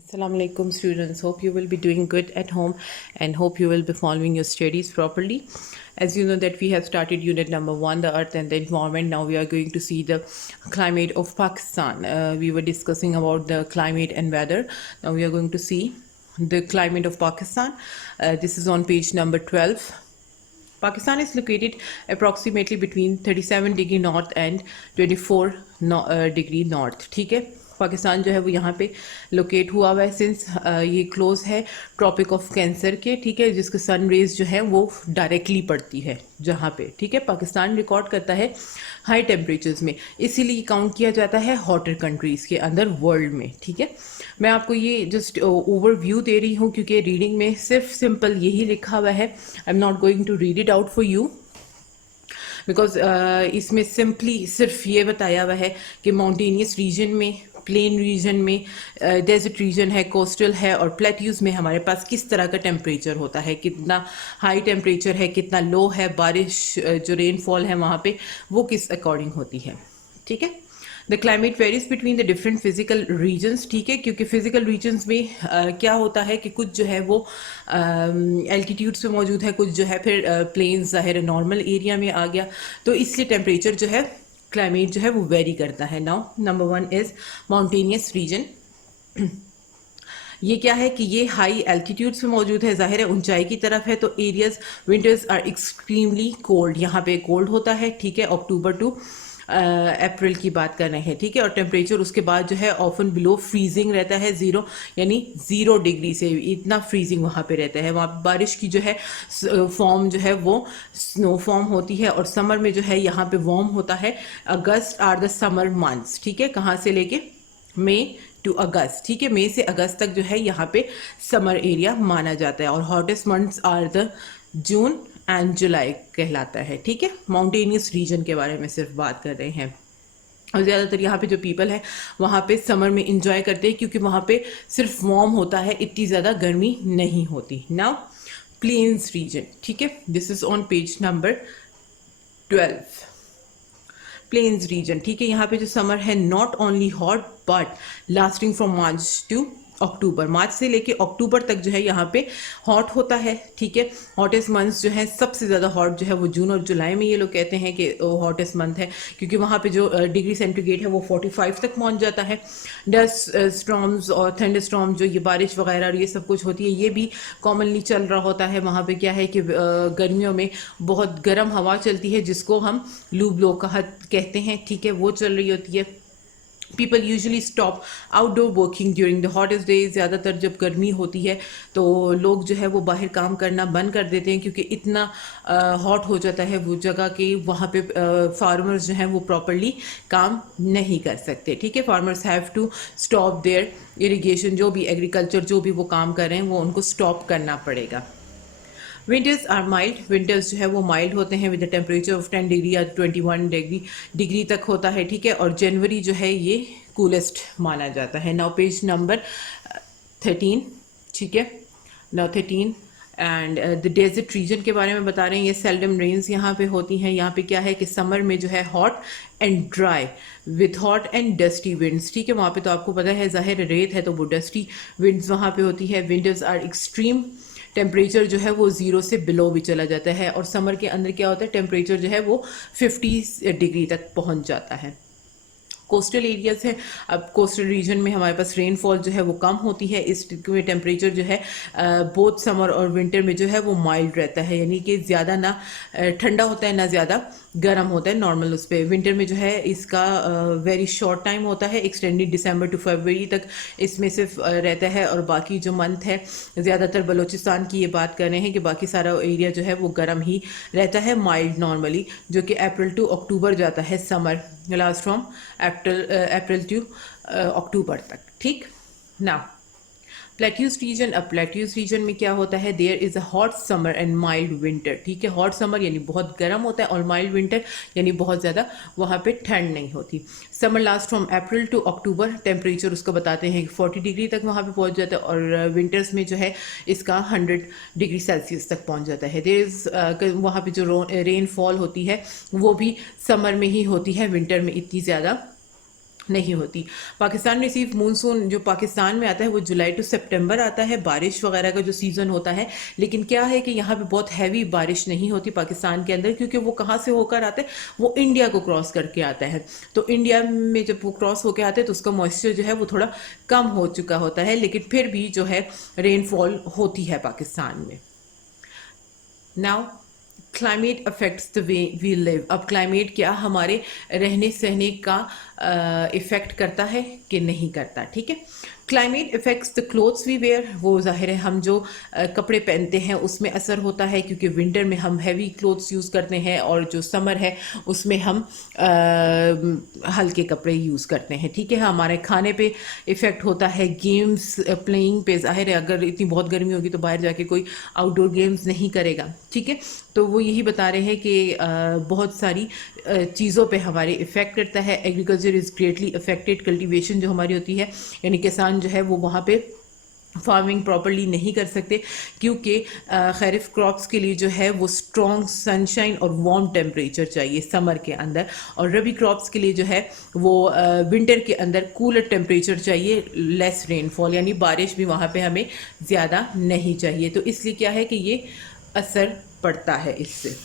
Assalamu alaikum students. Hope you will be doing good at home and hope you will be following your studies properly. As you know that we have started unit number 1, the earth and the environment. Now we are going to see the climate of Pakistan. We were discussing about the climate and weather. Now we are going to see the climate of Pakistan. This is on page number 12. Pakistan is located approximately between 37 degree north and 24 degree north. ठीक है, पाकिस्तान जो है वो यहाँ पे locate हुआ हुआ है सिंस ये क्लोज है ट्रॉपिक ऑफ कैंसर के, ठीक है, जिसके सन रेज जो है वो डायरेक्टली पड़ती है जहाँ पे, ठीक है। पाकिस्तान रिकॉर्ड करता है हाई टेम्परेचर्स में, इसीलिए काउंट किया जाता है हॉटर कंट्रीज़ के अंदर वर्ल्ड में, ठीक है। मैं आपको ये जस्ट ओवरव्यू दे रही हूँ क्योंकि रीडिंग में सिर्फ सिंपल यही लिखा हुआ है। I am not going to read it out for you because इसमें सिंपली सिर्फ ये बताया हुआ है कि माउंटेनियस रीजन में, प्लेन रीजन में, डेजर्ट रीजन है, कोस्टल है और प्लेट्यूज में हमारे पास किस तरह का टेम्परेचर होता है, कितना हाई टेम्परेचर है, कितना लो है, बारिश जो रेनफॉल है वहाँ पे वो किस अकॉर्डिंग होती है, ठीक है। The climate varies between the different physical regions, ठीक है, क्योंकि फिजिकल रीजन्स में क्या होता है कि कुछ जो है वो एल्टीट्यूड्स पे मौजूद है, कुछ जो है फिर प्लेन्स ज़ाहिर नॉर्मल एरिया में आ गया, तो इसलिए टेम्परेचर जो है, क्लाइमेट जो है वो वेरी करता है। Now number 1 is mountainous region. ये क्या है कि ये हाई एल्टीट्यूड्स पे मौजूद है, ज़ाहिर है ऊंचाई की तरफ है, तो areas winters are extremely cold, यहाँ पे कोल्ड होता है, ठीक है, अक्टूबर टू अप्रैल की बात कर रहे हैं, ठीक है। और टेम्परेचर उसके बाद जो है ऑफन बिलो फ्रीजिंग रहता है, ज़ीरो यानी 0 डिग्री से इतना फ्रीजिंग वहाँ पे रहता है। वहाँ बारिश की जो है फॉर्म जो है वो स्नो फॉर्म होती है और समर में जो है यहाँ पे वार्म होता है। अगस्त आर द समर मंथ्स, ठीक है, कहाँ से लेके मई टू अगस्त, ठीक है, मई से अगस्त तक जो है यहाँ पे समर एरिया माना जाता है और hottest months are the June and July कहलाता है, ठीक है। माउंटेनियस रीजन के बारे में सिर्फ बात कर रहे हैं और ज़्यादातर यहाँ पे जो पीपल है वहाँ पे समर में इंजॉय करते हैं क्योंकि वहाँ पे सिर्फ वार्म होता है, इतनी ज़्यादा गर्मी नहीं होती। नाउ प्लेन्स रीजन, ठीक है, this is on page number 12। Plains region, ठीक है, यहाँ पे जो समर है not only hot but lasting from March to October, मार्च से लेके अक्टूबर तक जो है यहाँ पे हॉट होता है, ठीक है। हॉटेस्ट मंथ्स जो है सबसे ज़्यादा हॉट जो है वो जून और जुलाई में, ये लोग कहते हैं कि हॉटेस्ट मंथ है क्योंकि वहाँ पे जो डिग्री सेंटीग्रेड है वो 45 तक पहुँच जाता है। डस्ट स्टॉर्म्स और थंडर स्टॉर्म जो ये बारिश वगैरह और ये सब कुछ होती है, ये भी कॉमनली चल रहा होता है। वहाँ पे क्या है कि गर्मियों में बहुत गर्म हवा चलती है जिसको हम लू ब्लो कहते हैं, ठीक है, वो चल रही होती है। People usually stop outdoor working during the hottest days, ज़्यादातर जब गर्मी होती है तो लोग जो है वो बाहर काम करना बंद कर देते हैं क्योंकि इतना हॉट हो जाता है वो जगह कि वहाँ पे फार्मर्स जो हैं वो प्रॉपरली काम नहीं कर सकते, ठीक है। Farmers have to stop their irrigation, जो भी एग्रीकल्चर जो भी वो काम कर रहे हैं वो उनको स्टॉप करना पड़ेगा। विंटर्स आर माइल्ड, विंटर्स जो है वो माइल्ड होते हैं with the temperature of 10 degree या 21 डिग्री तक होता है, ठीक है। और जनवरी जो है ये कूलेस्ट माना जाता है। नाउ पेज नंबर 13, ठीक है, now 13 and the desert region के बारे में बता रहे हैं। ये सेल्डम रेन्स यहाँ पे होती हैं। यहाँ पे क्या है कि समर में जो है hot and dry with hot and dusty winds, ठीक है, वहाँ पे तो आपको पता है ज़ाहिर रेत है तो वो डस्टी विंड्स वहाँ पे होती है। विंटर्स आर एक्सट्रीम, टेम्परेचर जो है वो 0 से बिलो भी चला जाता है और समर के अंदर क्या होता है टेम्परेचर जो है वो 50 डिग्री तक पहुंच जाता है। कोस्टल एरियाज है, अब कोस्टल रीजन में हमारे पास रेनफॉल जो है वो कम होती है, इसमें टेम्परेचर जो है बोथ समर और विंटर में जो है वो माइल्ड रहता है, यानी कि ज़्यादा ना ठंडा होता है ना ज़्यादा गर्म होता है नॉर्मल उस पर। विंटर में जो है इसका वेरी शॉर्ट टाइम होता है, एक्सटेंडेड दिसंबर टू फरवरी तक इसमें सिर्फ रहता है और बाकी जो मंथ है ज़्यादातर बलूचिस्तान की ये बात कर रहे हैं कि बाकी सारा एरिया जो है वो गर्म ही रहता है, माइल्ड नॉर्मली, जो कि अप्रैल टू अक्टूबर जाता है summer, last from April to October तक, ठीक। नाउ प्लेट्यूज रीजन, अब प्लेट्यूज रीजन में क्या होता है, there is a hot summer and mild winter, ठीक है। हॉट समर यानी बहुत गर्म होता है और माइल्ड विंटर यानी बहुत ज़्यादा वहाँ पे ठंड नहीं होती। Summer last from April to October, temperature उसको बताते हैं कि 40 डिग्री तक वहाँ पे पहुँच जाता है और विंटर्स में जो है इसका 100 डिग्री सेल्सियस तक पहुँच जाता है। देयर इज़ वहाँ पे जो रेनफॉल होती है वो भी समर में ही होती है, विंटर में इतनी ज़्यादा नहीं होती। पाकिस्तान में सिर्फ मानसून जो पाकिस्तान में आता है वो जुलाई टू सितंबर आता है, बारिश वगैरह का जो सीज़न होता है। लेकिन क्या है कि यहाँ पे बहुत हैवी बारिश नहीं होती पाकिस्तान के अंदर, क्योंकि वो कहाँ से होकर आता है, वो इंडिया को क्रॉस करके आता है। तो इंडिया में जब वो क्रॉस होकर आता है तो उसका मॉइस्चर जो है वो थोड़ा कम हो चुका होता है, लेकिन फिर भी जो है रेनफॉल होती है पाकिस्तान में। Now climate affects the way we live. अब क्लाइमेट क्या हमारे रहने सहने का इफ़ेक्ट करता है कि नहीं करता, ठीक है। Climate effects the clothes we wear, वो जाहिर है हम जो कपड़े पहनते हैं उसमें असर होता है, क्योंकि विंटर में हम हैवी क्लोथ्स यूज़ करते हैं और जो समर है उसमें हम हल्के कपड़े यूज़ करते हैं, ठीक है। हमारे खाने पे इफ़ेक्ट होता है, गेम्स प्लेइंग पे, जाहिर है अगर इतनी बहुत गर्मी होगी तो बाहर जाके कोई आउटडोर गेम्स नहीं करेगा, ठीक है। तो वो यही बता रहे हैं कि बहुत सारी चीज़ों पे हमारे इफ़ेक्ट करता है। Agriculture is greatly affected, cultivation जो हमारी होती है, यानी किसान जो है वो वहाँ पे फार्मिंग प्रॉपरली नहीं कर सकते, क्योंकि खैरिफ क्रॉप्स के लिए जो है वो स्ट्रॉन्ग सनशाइन और वार्म टेम्परेचर चाहिए समर के अंदर, और रबी क्रॉप्स के लिए जो है वो विंटर के अंदर कूलर टेम्परेचर चाहिए, लेस रेनफॉल, यानी बारिश भी वहाँ पे हमें ज़्यादा नहीं चाहिए। तो इसलिए क्या है कि ये असर पड़ता है इससे।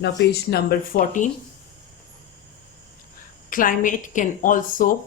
Now page number 14, climate can also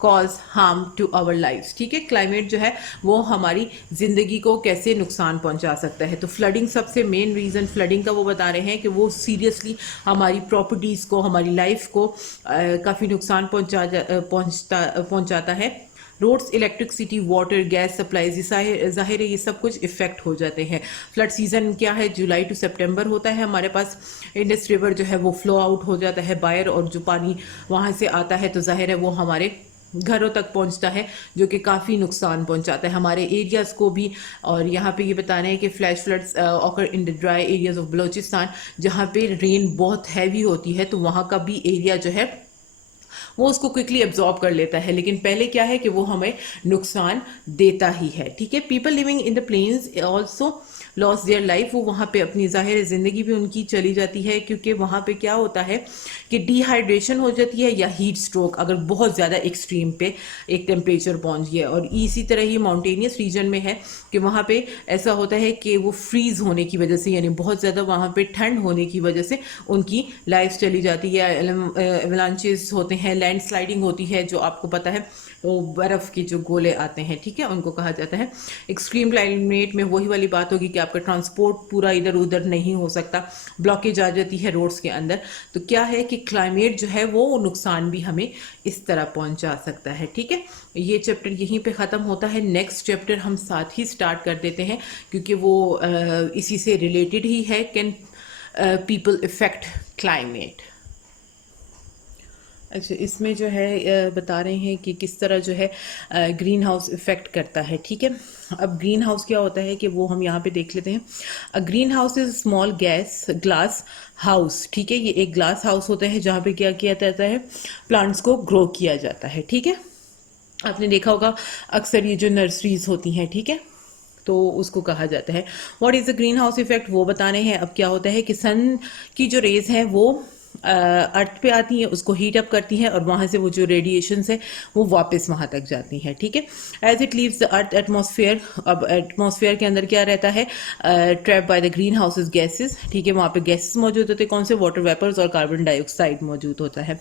cause harm to our lives, ठीक है। क्लाइमेट जो है वो हमारी ज़िंदगी को कैसे नुकसान पहुंचा सकता है। तो फ्लडिंग सबसे मेन रीज़न फ्लडिंग का वो बता रहे हैं कि वो सीरियसली हमारी प्रॉपर्टीज़ को, हमारी लाइफ को काफ़ी नुकसान पहुंचाता है। Roads, electricity, water, gas supplies, ज़ाहिर है ये सब कुछ इफ़ेक्ट हो जाते हैं। फ्लड सीज़न क्या है, जुलाई टू सितंबर होता है हमारे पास। इंडस रिवर जो है वो फ्लो आउट हो जाता है बाहर, और जो पानी वहाँ से आता है तो ज़ाहिर है वो हमारे घरों तक पहुंचता है, जो कि काफ़ी नुकसान पहुंचाता है हमारे एरियाज़ को भी। और यहाँ पे ये बता रहे हैं कि flash floods occur in the dry areas of Balochistan, जहाँ पे रेन बहुत हैवी होती है तो वहाँ का भी एरिया जो है वो उसको क्विकली एब्जॉर्ब कर लेता है, लेकिन पहले क्या है कि वो हमें नुकसान देता ही है, ठीक है। People living in the plains also loss their life, वो वहाँ पे अपनी ज़ाहिर ज़िंदगी भी उनकी चली जाती है, क्योंकि वहाँ पे क्या होता है कि डिहाइड्रेशन हो जाती है या हीट स्ट्रोक, अगर बहुत ज़्यादा एक्सट्रीम पे एक टेम्परेचर पहुँच गया। और इसी तरह ही माउंटेनियस रीजन में है कि वहाँ पे ऐसा होता है कि वो फ्रीज़ होने की वजह से, यानी बहुत ज़्यादा वहाँ पे ठंड होने की वजह से उनकी लाइफ चली जाती है। एवलांचेस होते हैं, लैंड स्लाइडिंग होती है, जो आपको पता है वो बर्फ़ के जो गोले आते हैं, ठीक है, उनको कहा जाता है। एक्सट्रीम क्लाइमेट में वही वाली बात होगी कि आपका ट्रांसपोर्ट पूरा इधर उधर नहीं हो सकता, ब्लॉकेज आ जाती है रोड्स के अंदर। तो क्या है कि क्लाइमेट जो है वो नुकसान भी हमें इस तरह पहुंचा सकता है, ठीक है। ये चैप्टर यहीं पे ख़त्म होता है। नेक्स्ट चैप्टर हम साथ ही स्टार्ट कर देते हैं, क्योंकि वो इसी से रिलेटेड ही है। Can people effect climate. अच्छा, इसमें जो है बता रहे हैं कि किस तरह जो है ग्रीन हाउस इफ़ेक्ट करता है, ठीक है। अब ग्रीन हाउस क्या होता है कि वो हम यहाँ पे देख लेते हैं। Green house is small glass house, ठीक है। ये एक ग्लास हाउस होता है जहाँ पे क्या किया जाता है, प्लांट्स को ग्रो किया जाता है, ठीक है। आपने देखा होगा अक्सर ये जो नर्सरीज होती हैं, ठीक है, तो उसको कहा जाता है। What is the green house effect, वो बताने हैं। अब क्या होता है कि सन की जो रेज हैं वो अर्थ पे आती हैं, उसको हीट अप करती हैं, और वहाँ से वो जो रेडिएशंस है वो वापस वहाँ तक जाती हैं, ठीक है। As it leaves the earth atmosphere, अब एटमॉस्फेयर के अंदर क्या रहता है, trap by the green houses gases, ठीक है। वहाँ पे गैसेस मौजूद होते हैं, कौन से, वाटर वेपर्स और कार्बन डाइऑक्साइड मौजूद होता है।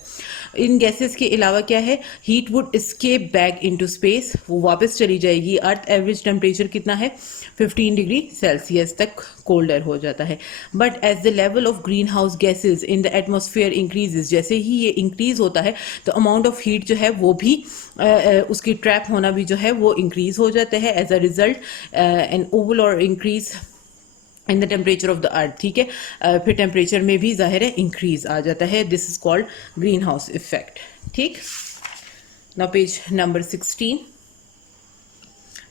इन गैसेस के अलावा क्या है, heat would escape back into space, वो वापस चली जाएगी। अर्थ एवरेज टेम्परेचर कितना है, 15 डिग्री सेल्सियस तक कोल्डर हो जाता है। But as the level of green house gases in the atmosphere increases, जैसे ही ये इंक्रीज होता है तो अमाउंट ऑफ हीट जो है वो भी उसकी ट्रैप होना भी जो है वो इंक्रीज हो जाता है। As a result an overall increase in the temperature of the earth, ठीक है। फिर टेम्परेचर में भी जाहिर है इंक्रीज आ जाता है। This is called greenhouse effect, ठीक। Now page number 16,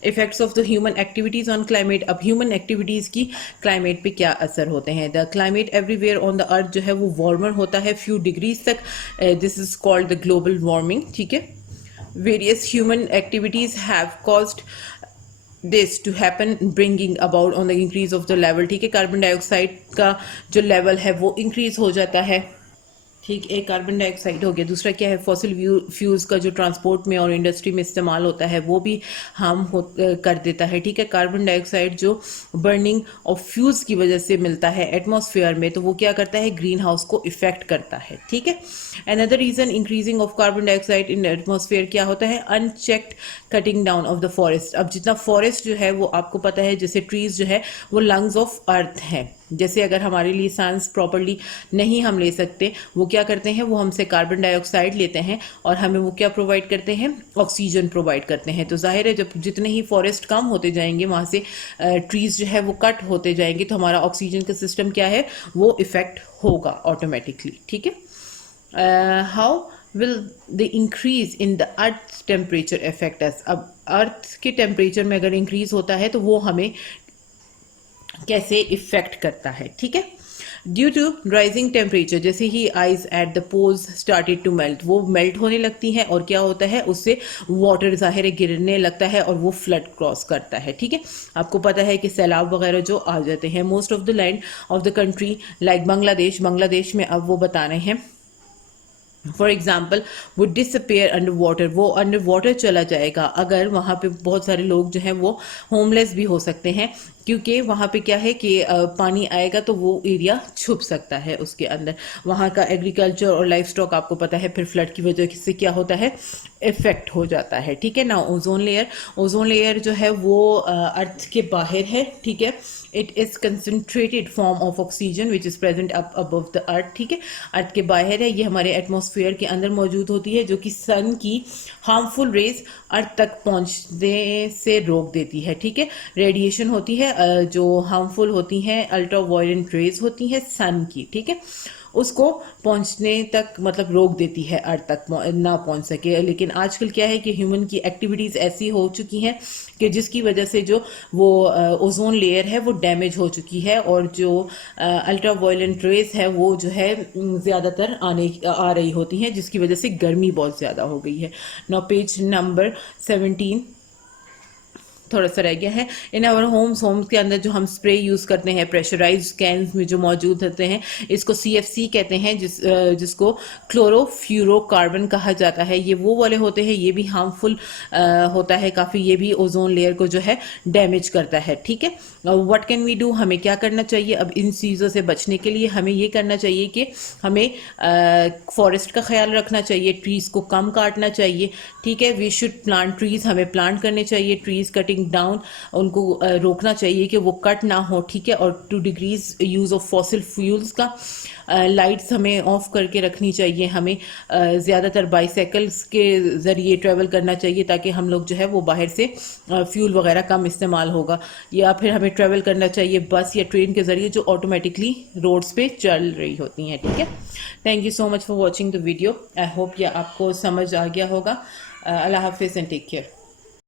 effects of the human activities on climate. अब ह्यूमन एक्टिविटीज की क्लाइमेट पे क्या असर होते हैं। The climate everywhere on the earth जो है वो वार्मर होता है फ्यू डिग्रीज तक, this is called the global warming, ठीक है। Various human activities have caused this to happen, bringing about on the increase of the level, ठीक है। कार्बन डाइऑक्साइड का जो लेवल है वो इंक्रीज हो जाता है, ठीक, एक कार्बन डाइऑक्साइड हो गया। दूसरा क्या है, फॉसिल फ्यूल्स का जो ट्रांसपोर्ट में और इंडस्ट्री में इस्तेमाल होता है वो भी हार्म कर देता है। ठीक है, कार्बन डाइऑक्साइड जो बर्निंग ऑफ फ्यूल्स की वजह से मिलता है एटमॉस्फेयर में, तो वो क्या करता है, ग्रीन हाउस को इफेक्ट करता है। ठीक है, another reason increasing of carbon dioxide in atmosphere क्या होता है, unchecked cutting down of the forest. अब जितना फॉरेस्ट जो है वो आपको पता है, जैसे ट्रीज जो है वो लंग्स ऑफ अर्थ है। जैसे अगर हमारे लिए सांस प्रॉपर्ली नहीं हम ले सकते, वो क्या करते हैं, वो हमसे कार्बन डाइऑक्साइड लेते हैं और हमें वो क्या प्रोवाइड करते हैं, ऑक्सीजन प्रोवाइड करते हैं। तो जाहिर है जब जितने ही फॉरेस्ट कम होते जाएंगे, वहाँ से ट्रीज जो है वो कट होते जाएंगे, तो हमारा ऑक्सीजन का सिस्टम क्या है, वो इफेक्ट होगा ऑटोमेटिकली। ठीक है, how will the increase in the earth temperature affect us. अब अर्थ के टेम्परेचर में अगर इंक्रीज होता है तो वो हमें कैसे इफेक्ट करता है। ठीक है, ड्यू टू राइजिंग टेम्परेचर, जैसे ही ice at the poles started to melt, वो मेल्ट होने लगती हैं और क्या होता है, उससे वाटर ज़ाहिर है गिरने लगता है और वो फ्लड क्रॉस करता है। ठीक है, आपको पता है कि सैलाब वगैरह जो आ जाते हैं, most of the land of the country like Bangladesh में अब वो बता रहे हैं, for example would disappear under water, वो अंडर वाटर चला जाएगा। अगर वहाँ पे बहुत सारे लोग जो हैं वो होमलेस भी हो सकते हैं, क्योंकि वहाँ पे क्या है कि पानी आएगा तो वो एरिया छुप सकता है उसके अंदर। वहाँ का एग्रीकल्चर और लाइफ स्टॉक आपको पता है फिर फ्लड की वजह से क्या होता है, इफेक्ट हो जाता है। ठीक है ना, ओजोन लेयर जो है वो अर्थ के बाहर है। ठीक है, it is concentrated form of oxygen which is present up above the earth. ठीक है, अर्थ के बाहर है, ये हमारे एटमॉस्फेयर के अंदर मौजूद होती है, जो कि सन की हार्मफुल रेज अर्थ तक पहुंचने से रोक देती है। ठीक है, रेडिएशन होती है जो हार्मफुल होती हैं, अल्ट्रा वायलेंट रेज होती हैं सन की। ठीक है, उसको पहुंचने तक मतलब रोक देती है, अर्थ तक ना पहुंच सके। लेकिन आजकल क्या है कि ह्यूमन की एक्टिविटीज़ ऐसी हो चुकी हैं कि जिसकी वजह से जो वो ओजोन लेयर है वो डैमेज हो चुकी है, और जो अल्ट्रा वायलेंट रेज है वो जो है ज़्यादातर आ रही होती हैं, जिसकी वजह से गर्मी बहुत ज़्यादा हो गई है। नाउ पेज नंबर 17 थोड़ा सा रह गया है। इन आवर होम्स के अंदर जो हम स्प्रे यूज़ करते हैं प्रेशराइज्ड कैन्स में जो मौजूद होते हैं, इसको CFC कहते हैं, जिसको क्लोरोफ्यूरोकार्बन कहा जाता है। ये वो वाले होते हैं, ये भी हार्मफुल होता है काफ़ी, ये भी ओजोन लेयर को जो है डैमेज करता है। ठीक है, व्हाट कैन वी डू, हमें क्या करना चाहिए। अब इन चीज़ों से बचने के लिए हमें ये करना चाहिए कि हमें फॉरेस्ट का ख्याल रखना चाहिए, ट्रीज़ को कम काटना चाहिए। ठीक है, वी शुड प्लांट ट्रीज़, हमें प्लांट करने चाहिए। ट्रीज़ कटिंग डाउन, उनको रोकना चाहिए कि वो कट ना हो। ठीक है, और to decrease use of fossil fuels का, लाइट्स हमें ऑफ करके रखनी चाहिए। हमें ज़्यादातर बाईसाइकिल्स के ज़रिए ट्रैवल करना चाहिए, ताकि हम लोग जो है वो बाहर से फ्यूल वगैरह कम इस्तेमाल होगा। या फिर हमें ट्रैवल करना चाहिए बस या ट्रेन के ज़रिए, जो ऑटोमेटिकली रोड्स पे चल रही होती हैं। ठीक है, thank you so much for watching the video. I hope ये आपको समझ आ गया होगा। अल्लाह हाफिज़ एंड टेक केयर।